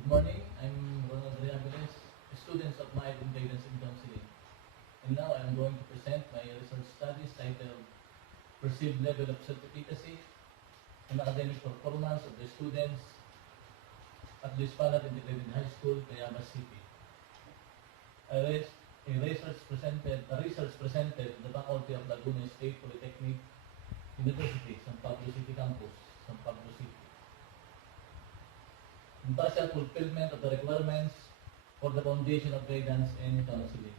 Good morning, I'm Ronald Reabeles, a student of my Guidance and Counseling. And now I'm going to present my research studies titled Perceived Level of Self-Efficacy and Academic Performance of the Students at the Hispanat Integrated High School, Cayabas City. A research presented in the faculty of Laguna State Polytechnic University, San Pablo City Campus, San Pablo City. Impartial fulfillment of the requirements for the foundation of guidance and counseling.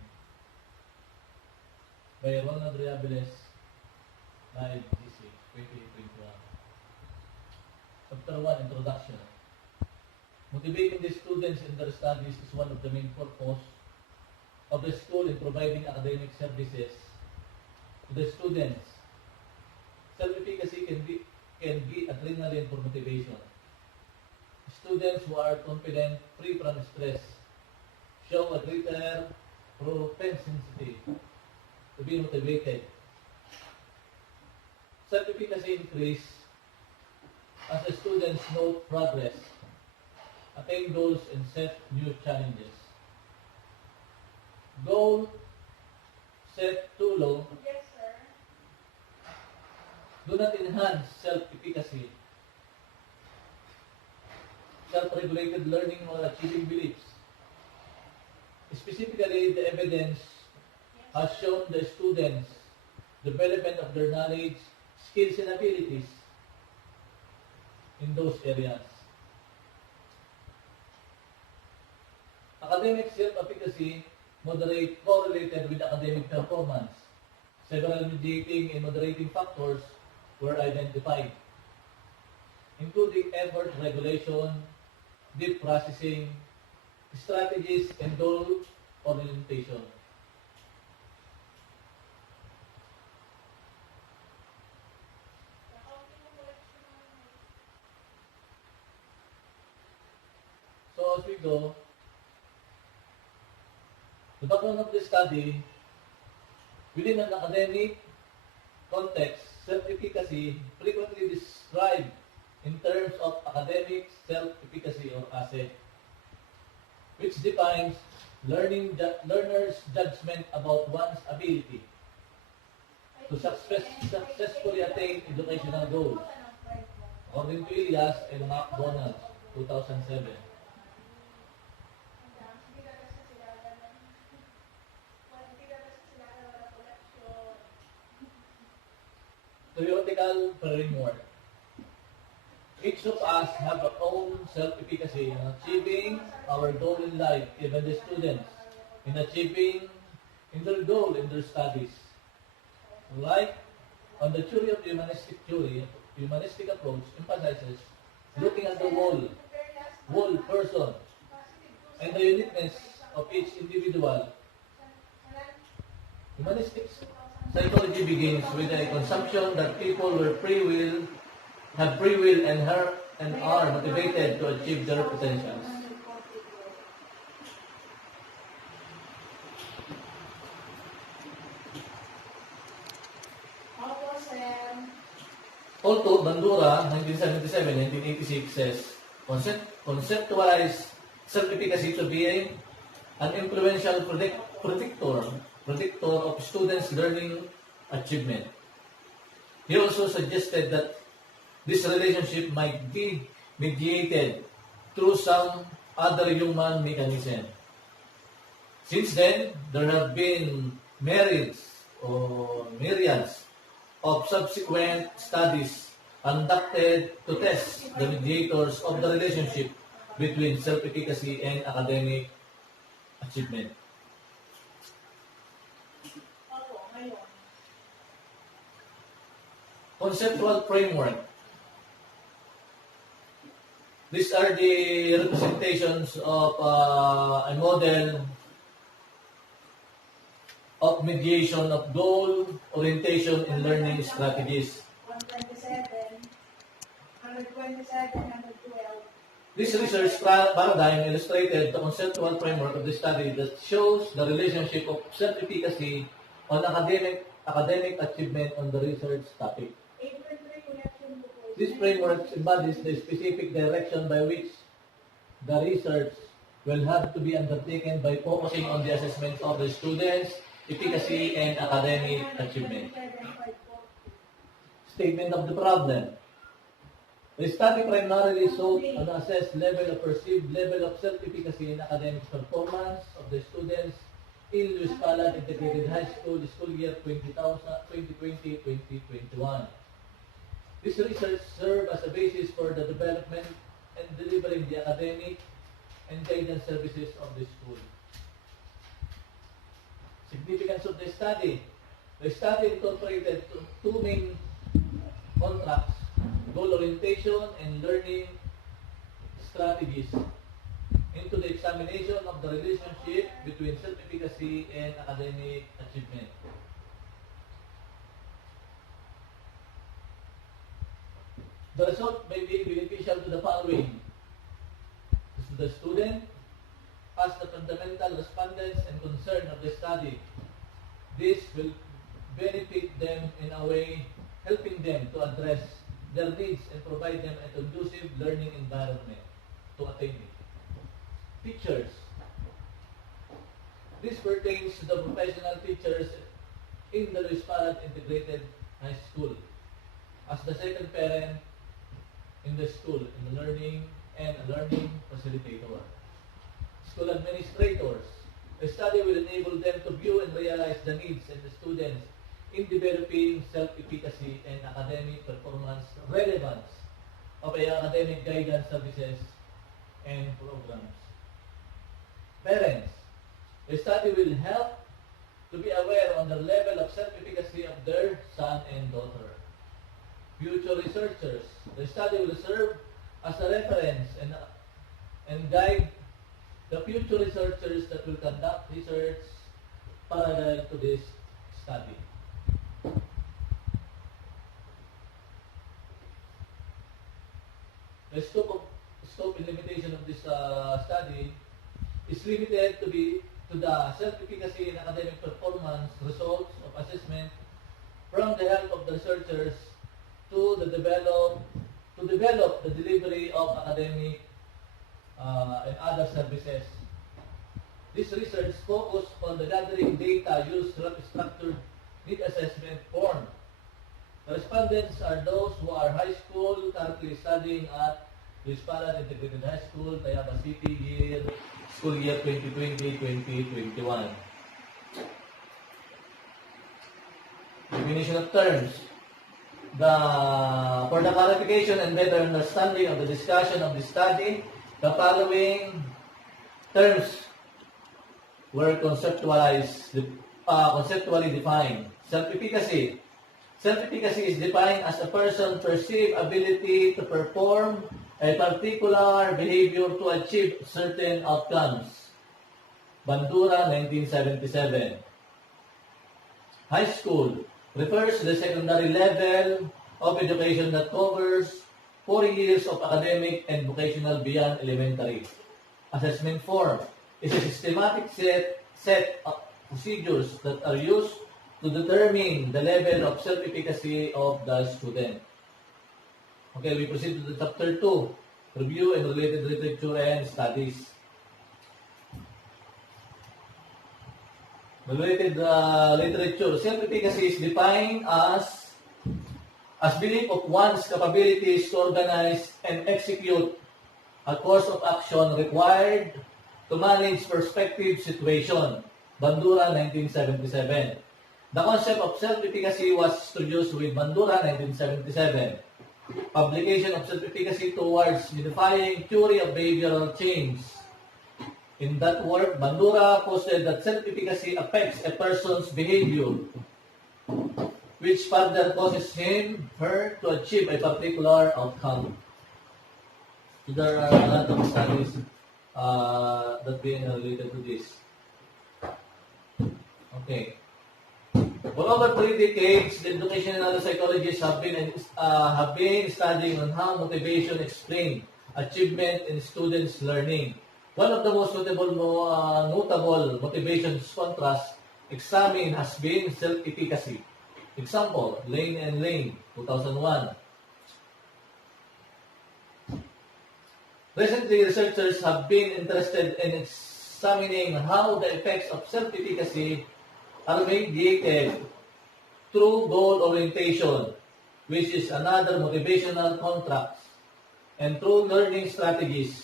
By Ronald Reabeles, Live GC, 2021. Chapter 1, Introduction. Motivating the students in their studies is one of the main purposes of the school in providing academic services to the students. Self-efficacy can be adrenaline for motivation. Students who are confident, free from stress, show a greater propensity to be motivated. Self-efficacy increase as the students note progress, attain goals, and set new challenges. Goal set too low do not enhance self-efficacy. Self-regulated learning or achieving beliefs. Specifically, the evidence has shown the students development of their knowledge, skills, and abilities in those areas. Academic self-efficacy correlated with academic performance. Several mediating and moderating factors were identified, including effort regulation, deep processing, strategies, and goal orientation. So as we go, the background of the study, within an academic context, self-efficacy frequently described in terms of academic self-efficacy or ASE, which defines learner's judgment about one's ability to successfully attain educational goals, according to Elias and McDonald, 2007. Theoretical framework. Each of us have our own self-efficacy in achieving our goal in life, even the students, in achieving in their goal in their studies. Like on the theory of humanistic approach emphasizes looking at the whole person, and the uniqueness of each individual. Humanistic psychology begins with a consumption that people have free will and are motivated to achieve their potentials. Although Bandura, 1977-1986 says, conceptualize self-efficacy to be an influential predictor of students' learning achievement. He also suggested that this relationship might be mediated through some other human mechanism. Since then, there have been myriads of subsequent studies conducted to test the mediators of the relationship between self-efficacy and academic achievement. Conceptual framework. These are the representations of a model of mediation of goal, orientation, and learning strategies. 127, 112. This research paradigm illustrated the conceptual framework of the study that shows the relationship of self-efficacy on academic achievement on the research topic. This framework embodies the specific direction by which the research will have to be undertaken by focusing on the assessment of the students' efficacy and academic achievement. Statement of the problem. The study primarily sought an assessed level of perceived level of self-efficacy and academic performance of the students in Luis Palad Integrated High School, school year 2020-2021. This research served as a basis for the development and delivering the academic and guidance services of the school. Significance of the study. The study incorporated two main contracts, goal orientation and learning strategies, into the examination of the relationship between self-efficacy and academic achievement. The result may be beneficial to the following: to the student, as the fundamental respondents and concern of the study. This will benefit them in a way, helping them to address their needs and provide them a conducive learning environment to attain it. Teachers. This pertains to the professional teachers in the Luis Palad Integrated High School as the second parent in the school, in the learning and a learning facilitator. School administrators. The study will enable them to view and realize the needs of the students in developing self-efficacy and academic performance relevance of academic guidance services and programs. Parents. The study will help to be aware on the level of self-efficacy of their son and daughter. Future researchers. The study will serve as a reference and guide the future researchers that will conduct research parallel to this study. The scope and limitation of this study is limited to the self-efficacy and academic performance results of assessment from the help of the researchers to develop the delivery of academic and other services. This research focused on the gathering data used to structured need assessment form. The respondents are those who are high school, currently studying at Luis Palad Integrated High School, Tayaba City, school year 2020-2021. Definition of terms. For the clarification and better understanding of the discussion of the study, the following terms were conceptually defined. Self-efficacy. Self-efficacy is defined as a person's perceived ability to perform a particular behavior to achieve certain outcomes. Bandura, 1977. High school refers to the secondary level of education that covers 4 years of academic and vocational beyond elementary. Assessment form is a systematic set of procedures that are used to determine the level of self-efficacy of the student. Okay, we proceed to the chapter 2, review and related literature and studies. Related literature. Self-efficacy is defined as belief of one's capabilities to organize and execute a course of action required to manage prospective situation. Bandura, 1977. The concept of self-efficacy was introduced with Bandura, 1977. Publication of self-efficacy towards unifying theory of behavioral change. In that work, Bandura posted that self-efficacy affects a person's behavior, which further causes her to achieve a particular outcome. So there are a lot of studies that being related to this. Okay. For over 3 decades, the educational psychologists have been studying on how motivation explains achievement in students' learning. One of the most notable motivations contrast examined has been self-efficacy. Example, Lane and Lane, 2001. Recently, researchers have been interested in examining how the effects of self-efficacy are mediated through goal orientation, which is another motivational contract, and through learning strategies.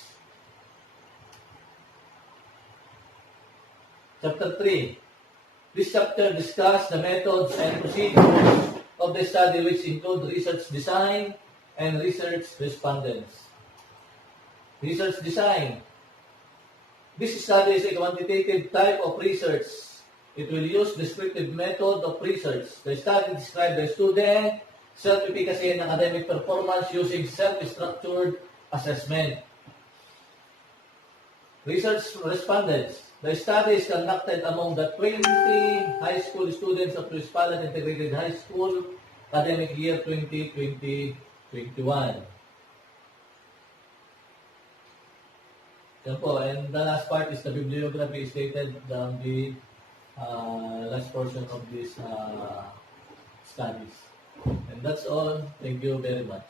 Chapter 3. This chapter discusses the methods and procedures of the study, which include research design and research respondents. Research design. This study is a quantitative type of research. It will use descriptive method of research. The study describes the student self-efficacy and academic performance using self-structured assessment. Research respondents. The study is conducted among the 20 high school students of Luis Palad Integrated High School, academic year 2020-21. Yan po, and the last part is the bibliography stated on the last portion of this studies. And that's all. Thank you very much.